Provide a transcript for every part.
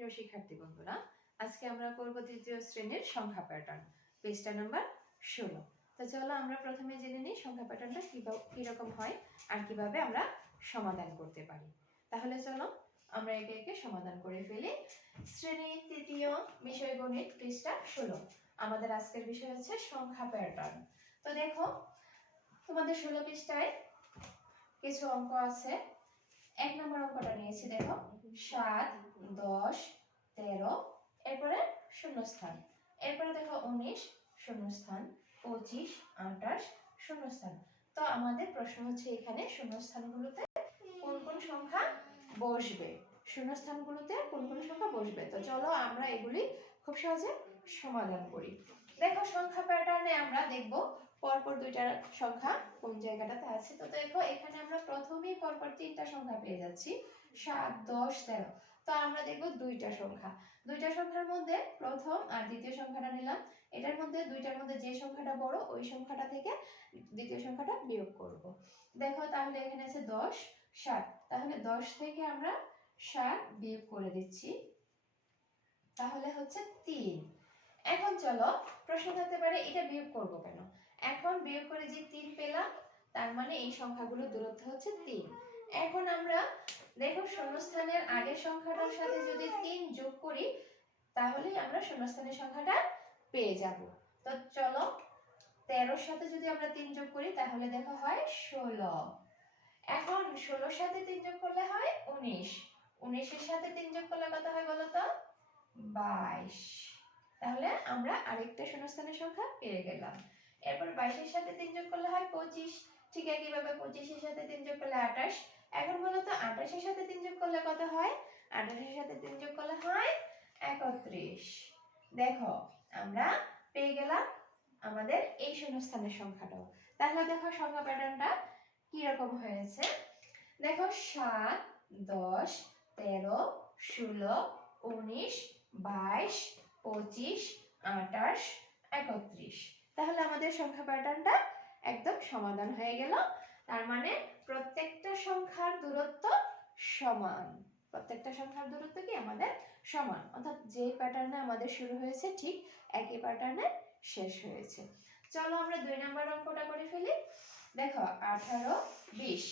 প্রিয় শিক্ষার্থী বন্ধুরা, আজকে আমরা করব তৃতীয় শ্রেণীর সংখ্যা প্যাটার্ন, পেজটা নাম্বার 16। তো চলো আমরা প্রথমে জেনে নিই সংখ্যা প্যাটার্নটা কিরকম হয় আর কিভাবে আমরা সমাধান করতে পারি। তাহলে চলো আমরা একে একে সমাধান করে ফেলি। শ্রেণী তৃতীয়, বিষয় গণিত, পৃষ্ঠা 16। আমাদের আজকের বিষয় হচ্ছে সংখ্যা প্যাটার্ন। তো দেখো তোমাদের 16 পৃষ্ঠায় কিছু অঙ্ক আছে। 1 নম্বর অঙ্কটা নিয়েছি, দেখো 7, 10, 13, এরপরে শূন্যস্থান, এরপরে দেখো 19 শূন্যস্থান, 25, 28 শূন্যস্থান। তো আমাদের প্রশ্ন হচ্ছে এখানে শূন্যস্থানগুলোতে কোন কোন সংখ্যা বসবে, শূন্যস্থানগুলোতে কোন কোন সংখ্যা বসবে। তো চলো আমরা এগুলি খুব সহজে সমাধান করি। দেখো সংখ্যা প্যাটার্নে আমরা দেখব পরপর দুইটা সংখ্যা কোন জায়গাটাতে আছে। তো দেখো এখানে আমরা প্রথমেই পরপর তিনটা সংখ্যা পেয়ে যাচ্ছি, 7, 10, 13। তো আমরা দেখব দুইটা সংখ্যার মধ্যে প্রথম আর দ্বিতীয় সংখ্যাটা নিলাম। এটার মধ্যে দুইটার মধ্যে যে সংখ্যাটা বড় ওই সংখ্যাটা থেকে দ্বিতীয় সংখ্যাটা বিয়োগ করব। দেখো তাহলে এখানে আছে 10, 7, তাহলে 10 থেকে আমরা 7 বিয়োগ করে দিচ্ছি, তাহলে হচ্ছে 3। এখন চলো প্রশ্ন থাকতে পারে এটা বিয়োগ করব কেন। এখন বিয়োগ করে যে 3 পেলাম, তার মানে এই সংখ্যাগুলোর দূরত্ব হচ্ছে 3। এখন আমরা দেখো শূন্যস্থানের আগের সংখ্যাটার সাথে যদি 3 যোগ করি তাহলেই আমরা শূন্যস্থানের সংখ্যাটা পেয়ে যাব। তো চলো 13 সাথে যদি আমরা 3 যোগ করি তাহলে দেখো হয় 16। এখন 16 সাথে 3 যোগ করলে হয় 19, 19 এর সাথে 3 যোগ করলে কত হয় বলো তো, 22। তাহলে আমরা আরেকটা শূন্যস্থানের সংখ্যা পেয়ে গেলাম। এরপর 22 এর সাথে 3 যোগ করলে হয় 25, ঠিক একইভাবে 25 এর সাথে 3 যোগ করলে 28। এখন বলো তো 28 এর সাথে 3 যোগ করলে কত হয়, 28 এর সাথে 3 যোগ করলে হয় 31। দেখো আমরা পেয়ে গেলাম আমাদের এই শূন্যস্থানের সংখ্যাটাও। তাহলে দেখো সংখ্যা প্যাটার্নটা কি রকম হয়েছে। দেখো 7, 10, 13, 16, 19, 22, 25, 28, 31। তাহলে আমাদের সংখ্যা প্যাটার্নটা একদম সমাধান হয়ে গেল। তার মানে প্রত্যেকটা সংখ্যার দূরত্ব সমান, প্রত্যেকটা সংখ্যার দূরত্ব কি আমাদের সমান, অর্থাৎ যে প্যাটার্নে আমাদের শুরু হয়েছে ঠিক একই প্যাটার্নে শেষ হয়েছে। চলো আমরা 2 নম্বর অঙ্কটা করে ফেলি। দেখো 18, 20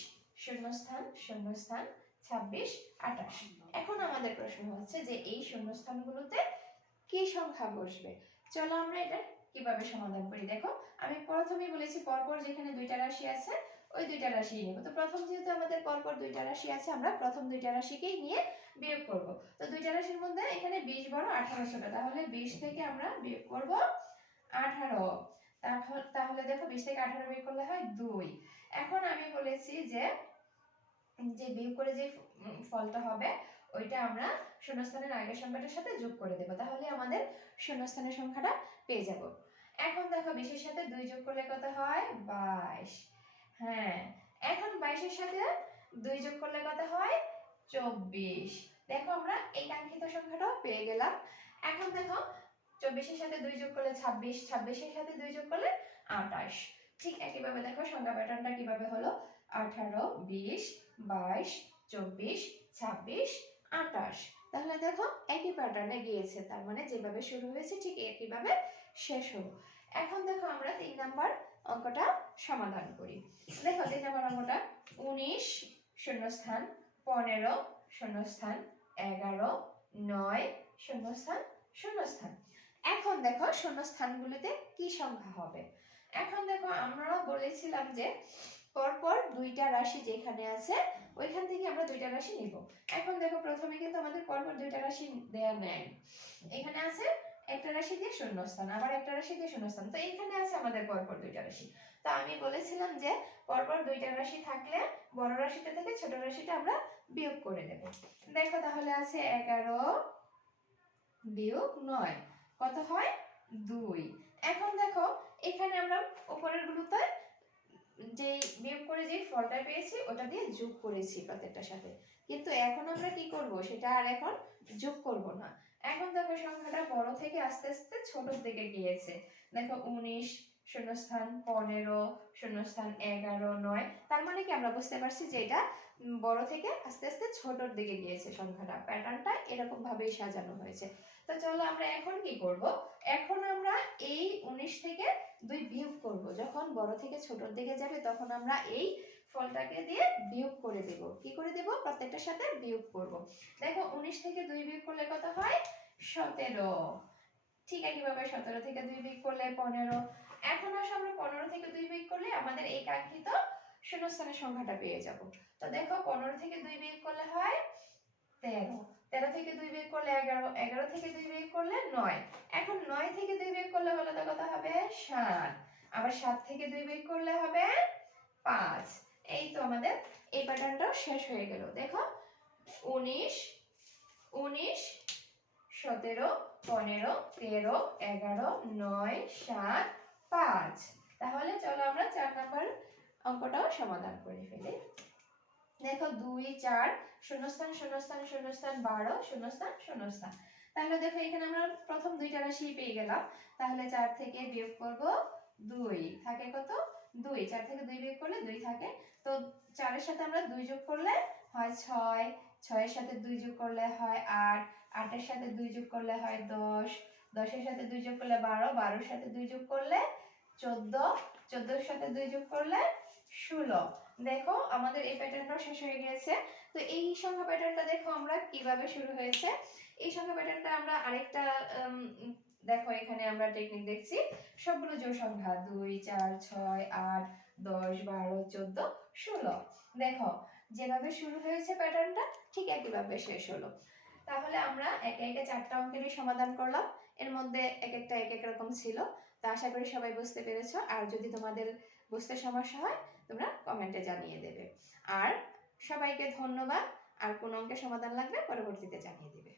শূন্যস্থান শূন্যস্থান, 26, 28। এখন আমাদের প্রশ্ন হচ্ছে যে এই শূন্যস্থানগুলোতে কি সংখ্যা বসবে। চলো আমরা এটা কিভাবে সমাধান করি। দেখো আমি প্রথমেই বলেছি পরপর যেখানে দুইটা রাশি আছে ওই দুইটা রাশি নেব। তো প্রথম যেহেতু আমাদের পরপর দুইটা রাশি আছে, আমরা প্রথম দুইটা রাশিকেই নিয়ে বিয়োগ করব। তো দুইটা রাশির মধ্যে এখানে 20 বড় 18 ছোট, তাহলে 20 থেকে আমরা বিয়োগ করব 18। তাহলে দেখো 20 থেকে 18 বিয়োগ করলে হয় 2। এখন আমি বলেছি যে বিয়োগ করে যে ফলটা হবে ওইটা আমরা শূন্যস্থানের আগের সংখ্যাটার সাথে যোগ করে দেব, তাহলে আমাদের শূন্যস্থানের সংখ্যাটা পেয়ে যাব। এখন দেখো 20 এর সাথে 2 যোগ করলে কত হয়, 22। হ্যাঁ, এখন 22 এর সাথে 2 যোগ করলে কত হয়, 24। দেখো আমরা এই কাঙ্ক্ষিত সংখ্যাটাও পেয়ে গেলাম। এখন দেখো 24 এর সাথে 2 যোগ করলে 26, 26 এর সাথে 2 যোগ করলে 28। ঠিক একইভাবে দেখো সংখ্যা প্যাটার্নটা কিভাবে হলো, 18, 20, 22, 24, 26, 28। তাহলে দেখো একই প্যাটার্নে গিয়েছে, তার মানে যেভাবে শুরু হয়েছে ঠিক একইভাবে শেষ হলো। এখন দেখো আমরা 3 নাম্বার অঙ্কটা সমাধান করি। দেখো 3 নাম্বার অঙ্কটা 19 শূন্যস্থান, 15 শূন্যস্থান, 11, 9 শূন্যস্থান শূন্যস্থান। এখন দেখো শূন্যস্থানগুলোতে কি সংখ্যা হবে। এখন দেখো আমরা বলেছিলাম যে পরপর দুইটা রাশি যেখানে আছে ওইখান থেকে আমরা দুইটা রাশি নিব। এখন দেখো প্রথমে কিন্তু আমাদের পরপর দুইটা রাশি দেয়া নেই, এখানে আছে একটা রাশি দিয়ে শূন্যস্থান, আবার একটা রাশি দিয়ে শূন্যস্থান। তো এইখানে আছে আমাদের পরপর দুইটা রাশি। তো আমি বলেছিলাম যে পরপর দুইটা রাশি থাকলে বড় রাশিটা থেকে ছোট রাশিটা আমরা বিয়োগ করে দেব। দেখো তাহলে আছে 11 বিয়োগ 9 কত হয়, 2। এখন দেখো এখানে আমরা উপরের গুলোতে যে বিয়োগ করে যে ফলটা পেয়েছি ওটা দিয়ে যোগ করেছি প্রত্যেকটার সাথে, কিন্তু এখন আমরা কি করব সেটা আর এখন যোগ করব না। এখন দেখো সংখ্যাটা বড় থেকে আস্তে আস্তে ছোটর দিকে গিয়েছে। দেখো 19 শূন্যস্থান, 15 শূন্যস্থান, 11, 9। তার মানে কি আমরা বুঝতে পারছি যে এটা বড় থেকে আস্তে আস্তে ছোটর দিকে গিয়েছে সংখ্যাটা। প্যাটার্নটা এরকম ভাবেই সাজানো হয়েছে। তো চলো আমরা এখন কি করব, এখন আমরা এই 19 থেকে 2 বিয়োগ করব। যখন বড় থেকে ছোটর দিকে যাবে তখন আমরা এই ফলটাকে দিয়ে বিয়োগ করে দেব। কি করে দেব? প্রত্যেকটার সাথে বিয়োগ করব। দেখো 19 থেকে 2 বিয়োগ করলে কত হয়? 17। ঠিক একইভাবে 17 থেকে 2 বিয়োগ করলে 15। এখন আসলে আমরা 15 থেকে 2 বিয়োগ করলে আমাদের এই কাঙ্ক্ষিত শূন্যস্থানের সংখ্যাটা পেয়ে যাব। তো দেখো 15 থেকে 2 বিয়োগ করলে হয় 13, 13 থেকে 2 বিয়োগ করলে 11, 11 থেকে 2 বিয়োগ করলে 9। এখন 9 থেকে 2 বিয়োগ করলে বলো তো কত হবে? 7। আবার 7 থেকে 2 বিয়োগ করলে হবে 5। এই তো আমাদের এই প্যাটার্নটাও শেষ হয়ে গেল। দেখো 19, 19, 17, 15, 13, 11, 9, 7, 5। তাহলে চলো আমরা 4 নাম্বার অঙ্কটাও সমাধান করে ফেলি। দেখো 2, 4, শূন্যস্থান শূন্যস্থান শূন্যস্থান 12, শূন্যস্থান শূন্যস্থান। তাহলে দেখো এখানে আমরা প্রথম দুইটা রাশি পেয়ে গেলাম। তাহলে 4 থেকে বিয়োগ করব 2, থাকে কত? 2। 4 থেকে 2 বিয়োগ করলে 2 থাকে। তো 4 এর সাথে আমরা 2 যোগ করলে হয় 6, 6 এর সাথে 2 যোগ করলে হয় 8, 8 এর সাথে 2 যোগ করলে হয় 10, 10 এর সাথে 2 যোগ করলে 12, 12 এর সাথে 2 যোগ করলে 14, 14 এর সাথে 2 যোগ করলে 16। দেখো আমাদের এই প্যাটার্নটাও শেষ হয়ে গিয়েছে। তো এই সংখ্যা প্যাটার্নটা দেখো আমরা কিভাবে শুরু হয়েছে। এই সংখ্যা প্যাটার্নটা আমরা আরেকটা দেখো এখানে আমরা টেকনিক দেখছি। সবগুলো জোড় সংখ্যা 2, 4, 6, 8, 10, 12, 14, 16। দেখো যেভাবে শুরু হয়েছে প্যাটার্নটা ঠিক একইভাবে শেষ হলো। তাহলে আমরা একে একে 4টা অঙ্কেরই সমাধান করলাম। এর মধ্যে এক একটা এক এক রকম ছিল। তো আশা করি সবাই বুঝতে পেরেছো। আর যদি তোমাদের বুঝতে সমস্যা হয় তোমরা কমেন্টে জানিয়ে দেবে। আর সবাইকে ধন্যবাদ। আর কোন অঙ্কের সমাধান লাগলে পরবর্তীতে জানিয়ে দেবে।